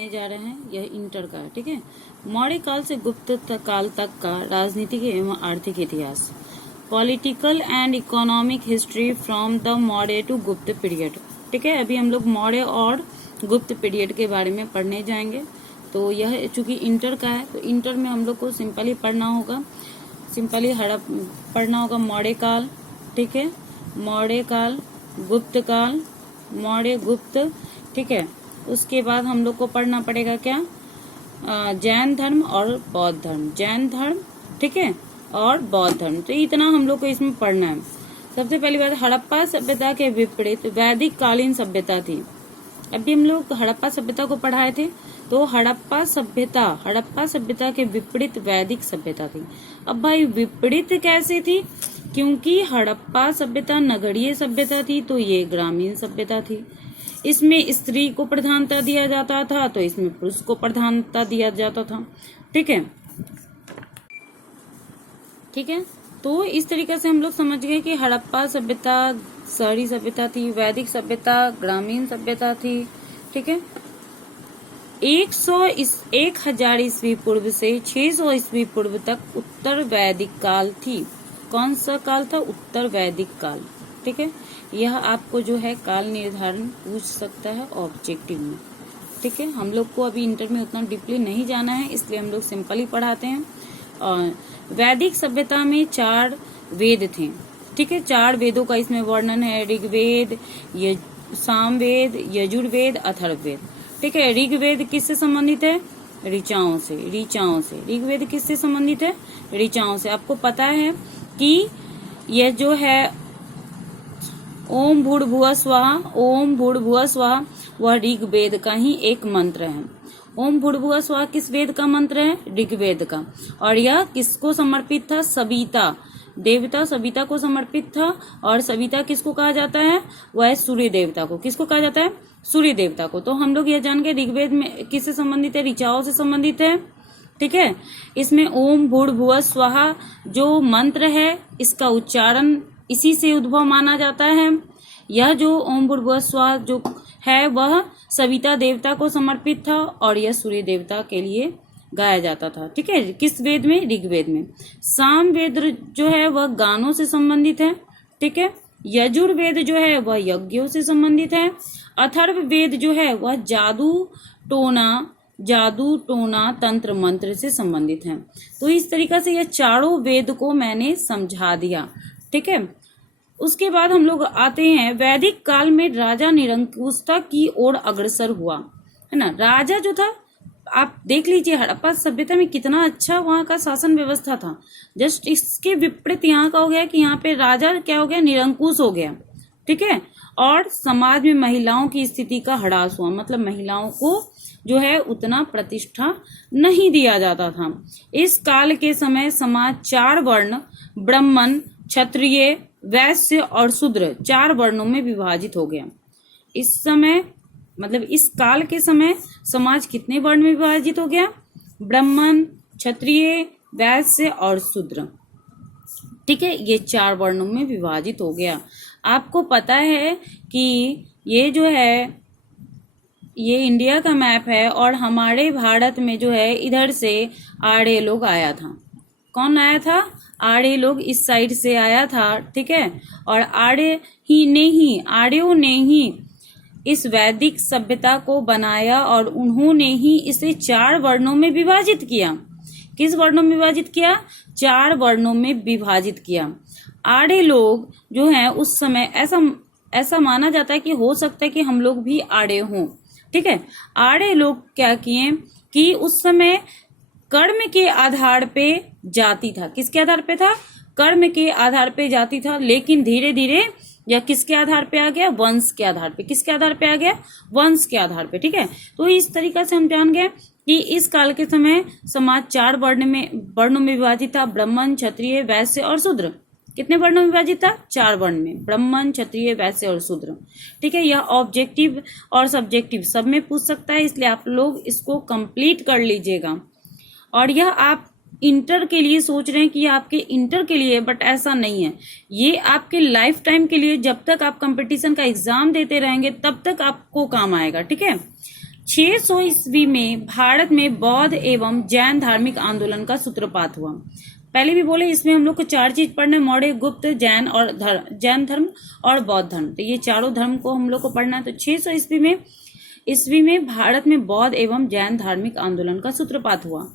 पढ़ने जा रहे हैं यह इंटर का, ठीक है। मौर्य काल से गुप्त काल तक का राजनीतिक एवं आर्थिक इतिहास, political and economic history from the Maurya to Gupta period, ठीक है। अभी हम लोग मौर्य और गुप्त पीरियड के बारे में पढ़ने जाएंगे। तो यह चूंकि इंटर का है तो इंटर में हम लोग को सिंपली पढ़ना होगा, पढ़ना होगा मौर्य काल, ठीक है, मौर्य काल, गुप्त काल, मौर्य गुप्त, ठीक है। उसके बाद हम लोग को पढ़ना पड़ेगा क्या, जैन धर्म और बौद्ध धर्म, जैन धर्म, ठीक है, और बौद्ध धर्म। तो इतना हम लोग को इसमें पढ़ना है। सबसे पहली बात, हड़प्पा सभ्यता के विपरीत वैदिक कालीन सभ्यता थी। अभी हम लोग हड़प्पा सभ्यता को पढ़ाए थे, तो हड़प्पा सभ्यता के विपरीत वैदिक सभ्यता थी। अब भाई विपरीत कैसे थी, क्योंकि हड़प्पा सभ्यता नगरीय सभ्यता थी तो ये ग्रामीण सभ्यता थी। इसमें स्त्री को प्रधानता दिया जाता था तो इसमें पुरुष को प्रधानता दिया जाता था, ठीक है, ठीक है। तो इस तरीके से हम लोग समझ गए कि हड़प्पा सभ्यता शहरी सभ्यता थी, वैदिक सभ्यता ग्रामीण सभ्यता थी, ठीक है। 1000 ईस्वी पूर्व से 600 ईस्वी पूर्व तक उत्तर वैदिक काल थी। कौन सा काल था, उत्तर वैदिक काल, ठीक है। यह आपको जो है काल निर्धारण पूछ सकता है ऑब्जेक्टिव में, ठीक है। हम लोग को अभी इंटर में उतना डीपली नहीं जाना है, इसलिए हम लोग सिंपल ही पढ़ाते हैं। और वैदिक सभ्यता में 4 वेद थे, ठीक है, 4 वेदों का इसमें वर्णन है, ऋग्वेद, सामवेद, यजुर्वेद, अथर्ववेद, ठीक है। ऋग्वेद किससे संबंधित है, ऋचाओं से, ऋग्वेद किससे संबंधित है, ऋचाओं से। आपको पता है कि यह जो है ओम भूर्भुवः स्वः, वह ऋग्वेद का ही एक मंत्र है। ओम भूर्भुवः स्वः किस वेद का मंत्र है, ऋग्वेद का। और यह किसको समर्पित था, सविता, देवता सविता को समर्पित था। और सविता किसको कहा जाता है, वह सूर्य देवता को। किसको कहा जाता है, सूर्य देवता को। तो हम लोग यह जान के ऋग्वेद में किससे संबंधित है, ऋचाओं से संबंधित है, ठीक है। इसमें ओम भूर्भुवः स्वः जो मंत्र है इसका उच्चारण इसी से उद्भव माना जाता है। यह जो ओम भूर्भुवः स्वः जो है वह सविता देवता को समर्पित था और यह सूर्य देवता के लिए गाया जाता था, ठीक है। किस वेद में, ऋग्वेद में। सामवेद जो है वह गानों से संबंधित है, ठीक है। यजुर्वेद जो है वह यज्ञों से संबंधित है। अथर्ववेद जो है वह जादू टोना तंत्र मंत्र से संबंधित है। तो इस तरीका से यह चारों वेद को मैंने समझा दिया, ठीक है। उसके बाद हम लोग आते हैं वैदिक काल में राजा निरंकुशता की ओर अग्रसर हुआ, है ना। राजा जो था, आप देख लीजिए हड़प्पा सभ्यता में कितना अच्छा वहां का शासन व्यवस्था था। जस्ट इसके विपरीत यहाँ का हो गया कि यहाँ पे राजा क्या हो गया, निरंकुश हो गया, ठीक है। और समाज में महिलाओं की स्थिति का ह्रास हुआ, मतलब महिलाओं को जो है उतना प्रतिष्ठा नहीं दिया जाता था। इस काल के समय समाज 4 वर्ण, ब्राह्मण, क्षत्रिय, वैश्य और शूद्र 4 वर्णों में विभाजित हो गया। इस समय मतलब इस काल के समय समाज कितने वर्ण में विभाजित हो गया, ब्राह्मण, क्षत्रिय, वैश्य और शूद्र, ठीक है। ये 4 वर्णों में विभाजित हो गया। आपको पता है कि ये जो है ये इंडिया का मैप है और हमारे भारत में जो है इधर से आर्य लोग आया था। कौन आया था, आर्य लोग इस साइड से आया था, ठीक है। और आर्यों ने ही इस वैदिक सभ्यता को बनाया और उन्होंने ही इसे 4 वर्णों में विभाजित किया। किस वर्णों में विभाजित किया, 4 वर्णों में विभाजित किया। आर्य लोग जो हैं उस समय ऐसा माना जाता है कि हो सकता है कि हम लोग भी आर्य हों, ठीक है। आर्य लोग क्या किए कि उस समय कर्म के आधार पे जाति था। किसके आधार पे था, कर्म के आधार पे जाति था। लेकिन धीरे धीरे यह किसके आधार पे आ गया, वंश के आधार पे। किसके आधार पे आ गया, वंश के आधार पे, ठीक है। तो इस तरीका से हम जान गए कि इस काल के समय समाज 4 वर्णों में विभाजित था, ब्राह्मण, क्षत्रिय, वैश्य और शूद्र। कितने वर्णों में विभाजित था, 4 वर्ण में, ब्राह्मण, क्षत्रिय, वैश्य और शूद्र, ठीक है। यह ऑब्जेक्टिव और सब्जेक्टिव सब में पूछ सकता है, इसलिए आप लोग इसको कंप्लीट कर लीजिएगा। और यह आप इंटर के लिए सोच रहे हैं कि ये आपके इंटर के लिए, बट ऐसा नहीं है। ये आपके लाइफ टाइम के लिए, जब तक आप कंपटीशन का एग्जाम देते रहेंगे तब तक आपको काम आएगा, ठीक है। 600 ईस्वी में भारत में बौद्ध एवं जैन धार्मिक आंदोलन का सूत्रपात हुआ। पहले भी बोले इसमें हम लोग को 4 चीज पढ़ना है, मौर्य, गुप्त, जैन और जैन धर्म और बौद्ध धर्म। तो ये चारों धर्म को हम लोग को पढ़ना है। तो 600 ईस्वी में भारत में बौद्ध एवं जैन धार्मिक आंदोलन का सूत्रपात हुआ।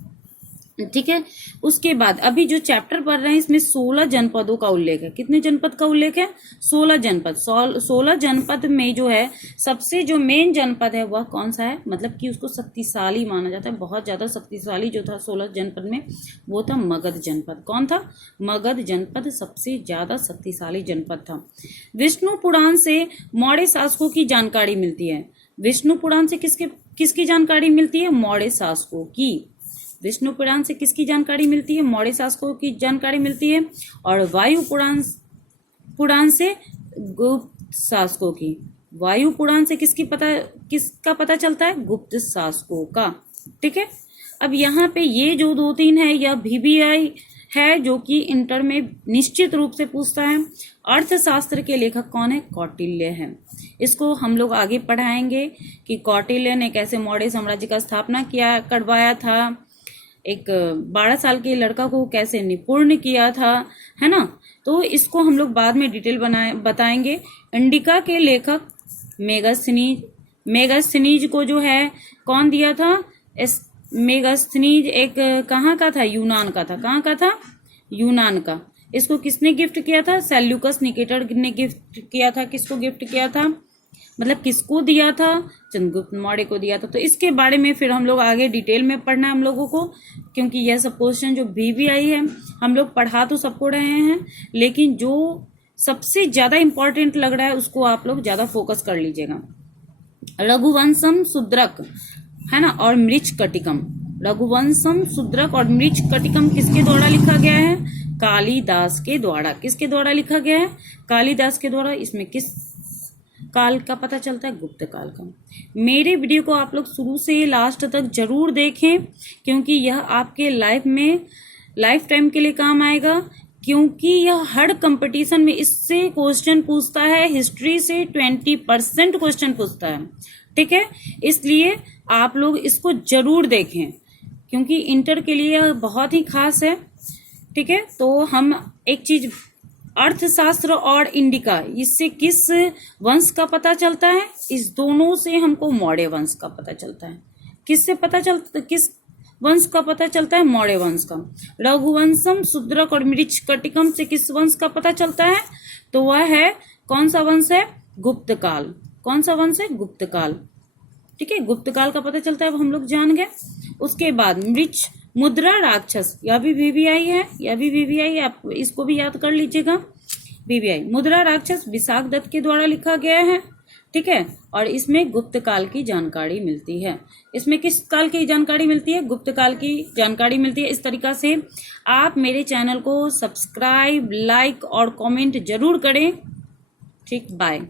ठीक है, उसके बाद अभी जो चैप्टर पढ़ रहे हैं इसमें 16 जनपदों का उल्लेख है। कितने जनपद का उल्लेख है? 16 जनपद। 16 जनपद में जो है सबसे जो मेन जनपद है वह कौन सा है, मतलब कि उसको शक्तिशाली माना जाता है। बहुत ज्यादा शक्तिशाली जो था 16 जनपद में वो था मगध जनपद। कौन था? मगध जनपद सबसे ज्यादा शक्तिशाली जनपद था। विष्णु पुराण से मौर्य शासकों की जानकारी मिलती है। विष्णु पुराण से किसकी जानकारी मिलती है? मौर्य शासकों की। विष्णु पुराण से किसकी जानकारी मिलती है? मौर्य शासकों की जानकारी मिलती है। और वायु पुराण से गुप्त शासकों की। वायु पुराण से किसका पता चलता है? गुप्त शासकों का। ठीक है, अब यहाँ पे ये जो 2-3 है यह VBI है जो कि इंटर में निश्चित रूप से पूछता है। अर्थशास्त्र के लेखक कौन है? कौटिल्य है। इसको हम लोग आगे पढ़ाएंगे कि कौटिल्य ने कैसे मौर्य साम्राज्य का स्थापना करवाया था, एक 12 साल के लड़का को कैसे निपुण किया था, है ना। तो इसको हम लोग बाद में डिटेल बताएंगे। इंडिका के लेखक मेगास्थनीज को जो है कौन दिया था? मेगास्थनीज एक कहाँ का था? यूनान का था। कहाँ का था? यूनान का। इसको किसने गिफ्ट किया था? सेल्यूकस निकेटर ने गिफ्ट किया था। किसको गिफ्ट किया था, मतलब किसको दिया था? चंद्रगुप्त मौर्य को दिया था। तो इसके बारे में फिर हम लोग आगे डिटेल में पढ़ना है हम लोगों को, क्योंकि यह सब क्वेश्चन जो VBI है हम लोग पढ़ा तो सबको रहे हैं, लेकिन जो सबसे ज्यादा इंपॉर्टेंट लग रहा है उसको आप लोग ज्यादा फोकस कर लीजिएगा। रघुवंशम शूद्रक, है ना, और मृच्छकटिकम। रघुवंशम शूद्रक और मृच्छकटिकम किसके द्वारा लिखा गया है? कालिदास के द्वारा। किसके द्वारा लिखा गया है? कालिदास के द्वारा। इसमें किस काल का पता चलता है? गुप्त काल का। मेरे वीडियो को आप लोग शुरू से लास्ट तक जरूर देखें, क्योंकि यह आपके लाइफ टाइम के लिए काम आएगा, क्योंकि यह हर कंपटीशन में इससे क्वेश्चन पूछता है। हिस्ट्री से 20% क्वेश्चन पूछता है। ठीक है, इसलिए आप लोग इसको जरूर देखें, क्योंकि इंटर के लिए यह बहुत ही खास है। ठीक है, तो हम एक चीज, अर्थशास्त्र और इंडिका, इससे किस वंश का पता चलता है? इस दोनों से हमको मौर्य वंश का पता चलता है। किस वंश का पता चलता है? मौर्य वंश का। रघुवंशम शूद्रक और मृच्छकटिकम से किस वंश का पता चलता है? तो वह है, कौन सा वंश है? गुप्त काल। कौन सा वंश है? गुप्त काल। ठीक है, गुप्त काल का पता चलता है, वो हम लोग जान गए। उसके बाद मुद्रा राक्षस, यह भी VBI है, आप इसको भी याद कर लीजिएगा। VBI मुद्रा राक्षस विशाख दत्त के द्वारा लिखा गया है। ठीक है, और इसमें गुप्त काल की जानकारी मिलती है। इसमें किस काल की जानकारी मिलती है? गुप्त काल की जानकारी मिलती है। इस तरीका से आप मेरे चैनल को सब्सक्राइब, लाइक और कमेंट जरूर करें। ठीक, बाय।